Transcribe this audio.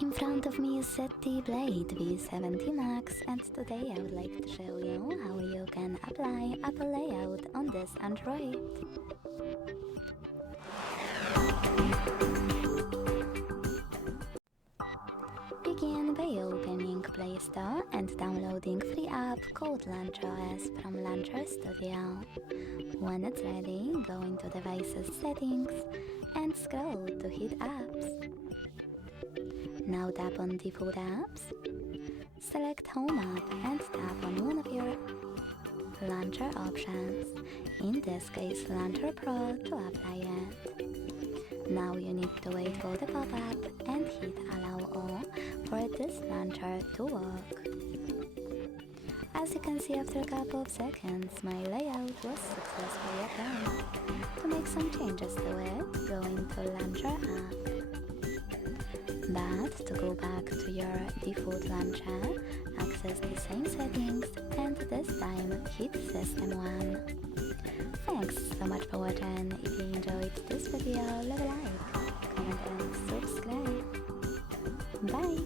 In front of me is ZTE Blade V70 Max, and today I would like to show you how you can apply Apple layout on this Android. Begin by opening Play Store and downloading free app called LauncherOS from Launcher Studio. When it's ready, go into Devices Settings and scroll to Hit Apps. Now tap on Default Apps, select Home App and tap on one of your Launcher options, in this case Launcher Pro, to apply it. Now you need to wait for the pop-up and hit Allow All for this launcher to work. As you can see, after a couple of seconds, my layout was successfully applied. To make some changes to it, go into Launcher app. But to go back to your default launcher, access the same settings and this time hit System 1. Thanks so much for watching. If you enjoyed this video, leave a like, comment and subscribe. Bye!